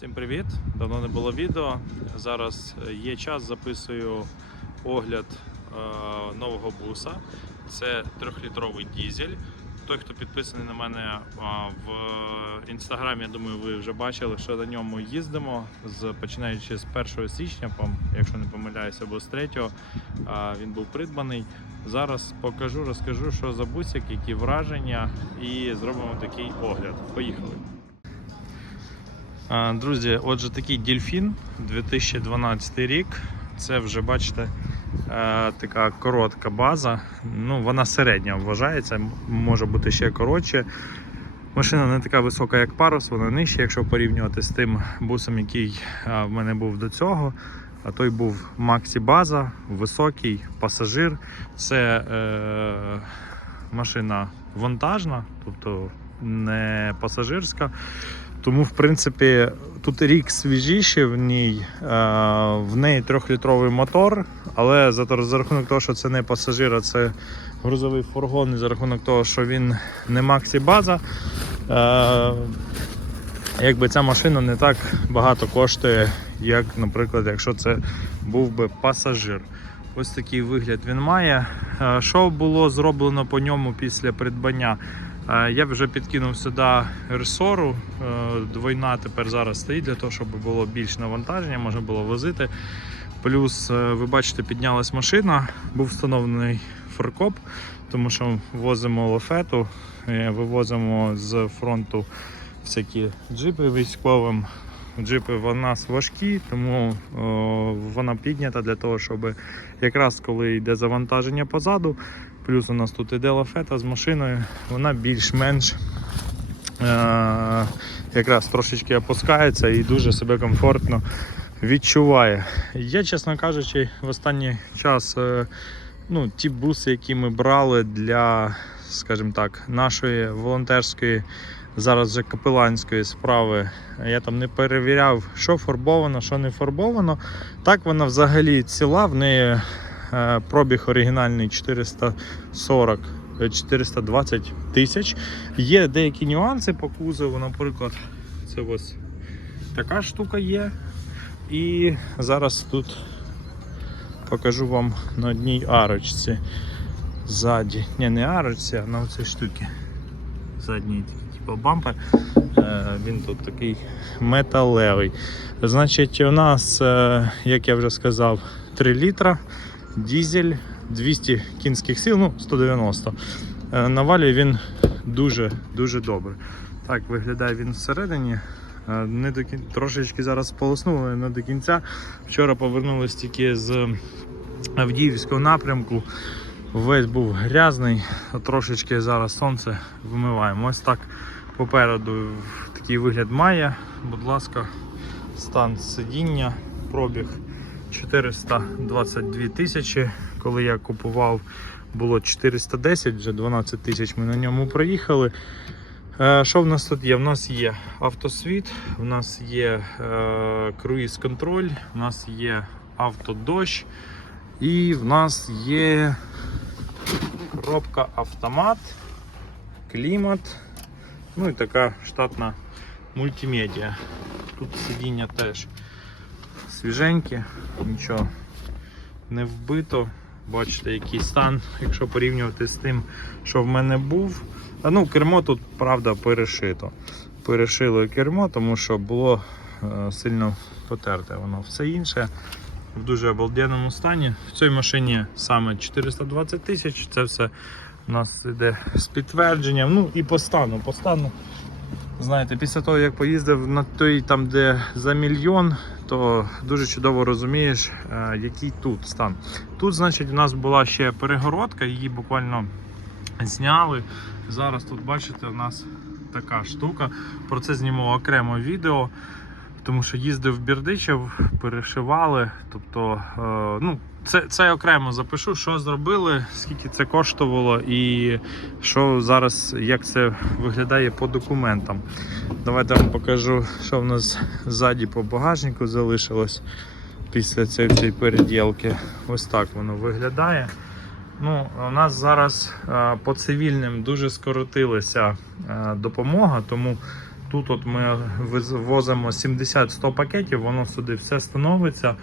Всім привіт! Давно не було відео. Зараз є час, записую огляд е, нового буса. Це трьохлітровий дізель. Той, хто підписаний на мене а, в інстаграмі, я думаю, ви вже бачили, що на ньому їздимо. З починаючи з 1 січня, якщо не помиляюся, або з 3 а, він був придбаний. Зараз покажу, розкажу, що за бусик, які враження, і зробимо такий огляд. Поїхали. Друзі, отже, такий дельфін 2012 рік. Це вже бачите е, така коротка база. Ну, вона середня вважається, може бути ще коротше. Машина не така висока, як парус, вона нижча, якщо порівнювати з тим бусом, який е, в мене був до цього. А той був Максі База, високий пасажир. Це е, машина вантажна, тобто не пасажирська. Тому, в принципі, тут рік свіжіший в ній. е, В неї трьохлітровий мотор, але за, рахунок того, що це не пасажир, а це грузовий фургон, і за рахунок того, що він не Максі База. е, Якби ця машина не так багато коштує, як, наприклад, якщо це був би пасажир. Ось такий вигляд він має. Е, Що було зроблено по ньому після придбання? Е, Я вже підкинув сюди ресору. Е, Двойна тепер зараз стоїть для того, щоб було більш навантаження, можна було возити. Плюс, ви бачите, піднялась машина, був встановлений форкоп, тому що возимо лафету, вивозимо з фронту всякі джипи військовим. Джипи в нас важкі, тому о, вона піднята для того, щоб якраз коли йде завантаження позаду, плюс у нас тут іде лафета з машиною, вона більш-менш е- якраз трошечки опускається і дуже себе комфортно відчуває. Я, чесно кажучи, в останній час е, ну, ті буси, які ми брали для, скажімо так, нашої волонтерської зараз вже капеланської справи. Я там не перевіряв, що фарбовано, що не фарбовано. Так вона взагалі ціла, в неї е, пробіг оригінальний 440. е, 420 тисяч. Є деякі нюанси по кузову, наприклад, це ось така штука є. І зараз тут покажу вам на одній арочці. Ззаді. Ні, не арочці, а на оцій штуці. Задній такий, типу бампер. Е, Він тут такий металевий. Значить, у нас, е, як я вже сказав, 3 літра, дізель, 200 кінських сил, ну 190. Е, Навалює він дуже-дуже добре. Так виглядає він всередині. Не до кін... Трошечки зараз сполоснув, але не до кінця. Вчора повернулись тільки з Авдіївського напрямку. Весь був грязний, трошечки зараз сонце вимиваємо. Ось так попереду такий вигляд має. Будь ласка, стан сидіння, пробіг 422 тисячі. Коли я купував, було 410, вже 12 тисяч ми на ньому проїхали. Е, Що в нас тут є? В нас є автосвіт, в нас є е, круїз-контроль, в нас є автодощ і в нас є коробка автомат, клімат, ну і така штатна мультимедіа. Тут сидіння теж свіженьке, нічого не вбито. Бачите, який стан, якщо порівнювати з тим, що в мене був. А ну, кермо тут, правда, перешито. Перешили кермо, тому що було е, сильно потерте. Воно все інше в дуже обалденному стані. В цій машині саме 420 тисяч. Це все у нас йде з підтвердженням. Ну і по стану. По стану, знаєте, після того, як поїздив на той там, де за мільйон, то дуже чудово розумієш, е, який тут стан. Тут, значить, у нас була ще перегородка, її буквально зняли. Зараз тут, бачите, у нас така штука. Про це зніму окремо відео. Тому що їздив в Бірдичев, перешивали. Тобто, е, ну, це, це окремо запишу, що зробили, скільки це коштувало і що зараз, як це виглядає по документам. Давайте вам покажу, що в нас ззаді по багажнику залишилось після цієї цієї переділки. Ось так воно виглядає. Ну, у нас зараз е, по цивільним дуже скоротилася е, допомога, тому Тут от ми виз- возимо 70-100 пакетів, воно сюди все становиться.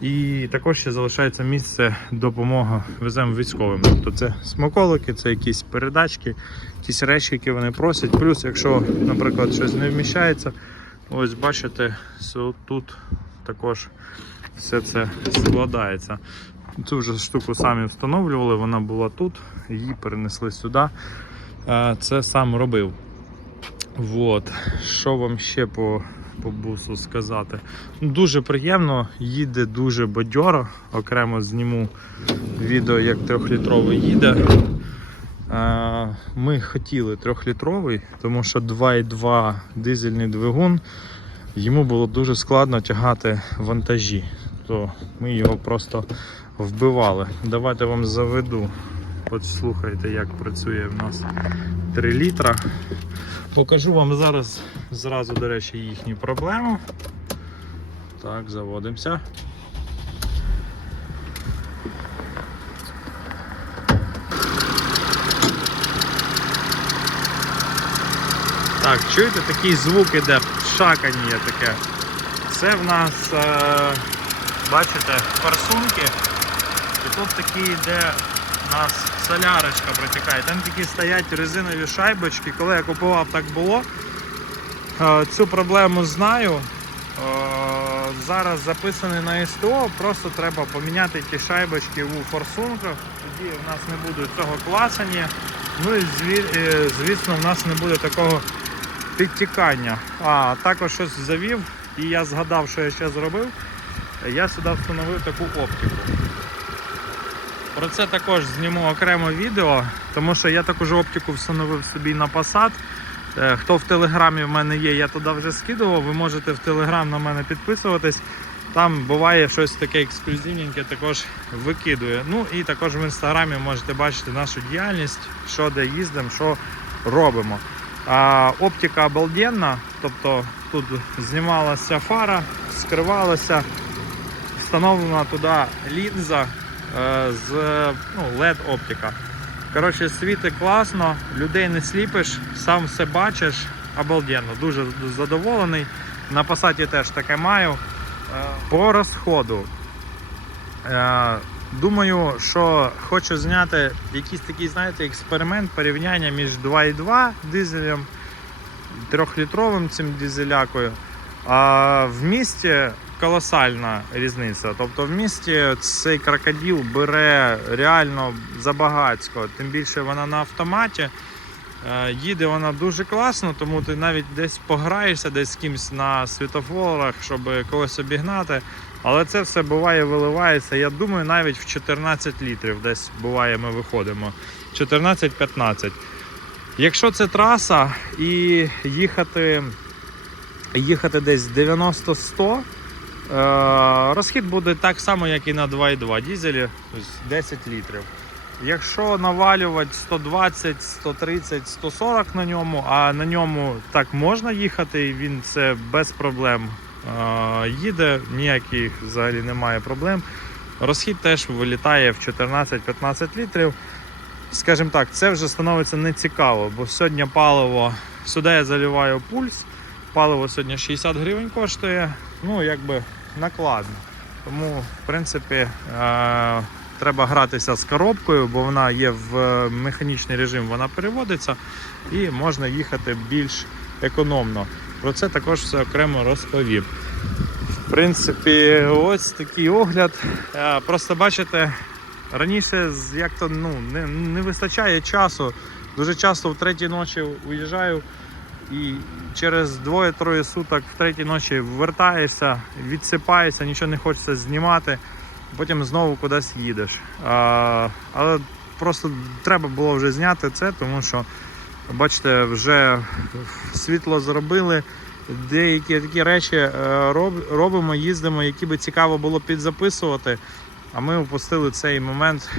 І також ще залишається місце допомоги веземо військовим. Тобто це смаколики, це якісь передачки, якісь речі, які вони просять. Плюс, якщо, наприклад, щось не вміщається, ось бачите, тут також все це складається. Цю вже штуку самі встановлювали, вона була тут, її перенесли сюди. Е, Це сам робив. Вот. Що вам ще по, по бусу сказати? Дуже приємно, їде дуже бадьоро. Окремо зніму відео, як трьохлітровий їде. Ми хотіли трьохлітровий, тому що 2,2 дизельний двигун. Йому було дуже складно тягати вантажі, то ми його просто вбивали. Давайте вам заведу. От слухайте, як працює в нас 3 літра. Покажу вам зараз зразу, до речі, їхні проблеми. Так, заводимося. Так, чуєте, такий звук іде, шакання таке. Це в нас, е, бачите, форсунки. І тут такі йде у нас солярочка протікає. Там такі стоять резинові шайбочки. Коли я купував, так було. Е, Цю проблему знаю. Е, Зараз записаний на СТО, просто треба поміняти ті шайбочки у форсунках. Тоді в нас не буде цього клацання. Ну і е, звісно, в нас не буде такого підтікання. А також щось завів, і я згадав, що я ще зробив. Я сюди встановив таку оптику. Про це також зніму окремо відео, тому що я таку оптику встановив собі на Passat. Е, Хто в телеграмі в мене є, я туди вже скидував. Ви можете в телеграм на мене підписуватись. Там буває щось таке ексклюзивненьке, також викидує. Ну і також в інстаграмі можете бачити нашу діяльність, що де їздимо, що робимо. А, оптика обалденна, тобто тут знімалася фара, скривалася, встановлена туди лінза з ну, LED оптика. Коротше, світить класно, людей не сліпиш, сам все бачиш, обалденно, дуже задоволений. На посаді теж таке маю. Е, По розходу. Е, Думаю, що хочу зняти якийсь такий, знаєте, експеримент порівняння між 2.2 дизелем, трьохлітровим цим дизелякою. А в місті колосальна різниця. Тобто в місті цей крокодил бере реально забагацько, тим більше вона на автоматі. Е, Їде вона дуже класно, тому ти навіть десь пограєшся десь з кимось на світофорах, щоб когось обігнати. Але це все буває, виливається. Я думаю, навіть в 14 літрів десь буває, ми виходимо. 14-15. Якщо це траса і їхати, їхати десь 90-100, е, розхід буде так само, як і на 2,2 дізелі, тобто 10 літрів. Якщо навалювати 120, 130, 140 на ньому, а на ньому так можна їхати, і він це без проблем е, їде, ніяких взагалі немає проблем. Розхід теж вилітає в 14-15 літрів. Скажімо так, це вже становиться нецікаво, бо сьогодні паливо, сюди я заливаю пульс, паливо сьогодні 60 гривень коштує, ну якби накладно. Тому, в принципі, е, треба гратися з коробкою, бо вона є в е, механічний режим, вона переводиться і можна їхати більш економно. Про це також все окремо розповів. В принципі, ось такий огляд. Е, Просто бачите, раніше як то ну, не, не вистачає часу. Дуже часто в третій ночі уїжджаю і через двоє-троє суток в третій ночі вертаєшся, відсипаєшся, нічого не хочеться знімати, потім знову кудись їдеш. А, але просто треба було вже зняти це, тому що, бачите, вже світло зробили. Деякі такі речі е, робимо, їздимо, які би цікаво було підзаписувати. А ми упустили цей момент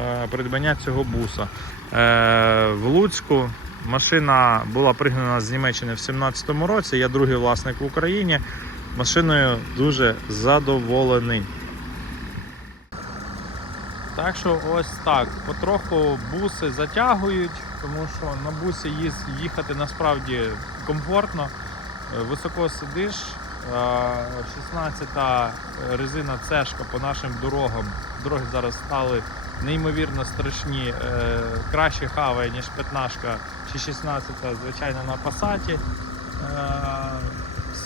е, придбання цього буса. Е, В Луцьку машина була пригнана з Німеччини в 2017 році. Я другий власник в Україні. Машиною дуже задоволений. Так що ось так. Потроху буси затягують, тому що на бусі їхати насправді комфортно. Е, Високо сидиш, 16-та резина цешка по нашим дорогам. Дороги зараз стали неймовірно страшні. Е, Краще хаває, ніж 15-ка чи 16-та, звичайно, на пасаті. Е,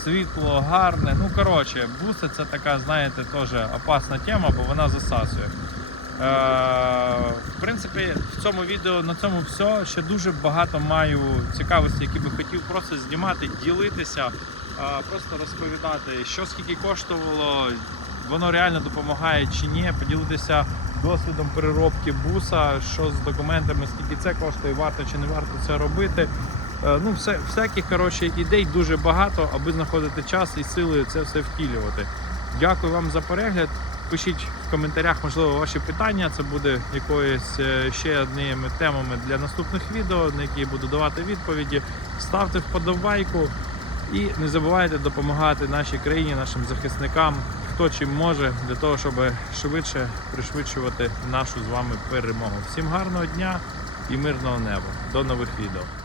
Світло гарне. Ну, коротше, буси це така, знаєте, теж опасна тема, бо вона засасує. Е, в принципі, в цьому відео на цьому все. Ще дуже багато маю цікавості, які би хотів просто знімати, ділитися, е, просто розповідати, що скільки коштувало, воно реально допомагає чи ні, поділитися досвідом переробки буса, що з документами, скільки це коштує, варто чи не варто це робити. Е, Ну, все, всяких коротше, ідей дуже багато, аби знаходити час і сили це все втілювати. Дякую вам за перегляд. Пишіть в коментарях, можливо, ваші питання. Це буде якоюсь е, ще одними темами для наступних відео, на які я буду давати відповіді. Ставте вподобайку і не забувайте допомагати нашій країні, нашим захисникам, хто чим може, для того, щоб швидше пришвидшувати нашу з вами перемогу. Всім гарного дня і мирного неба. До нових відео.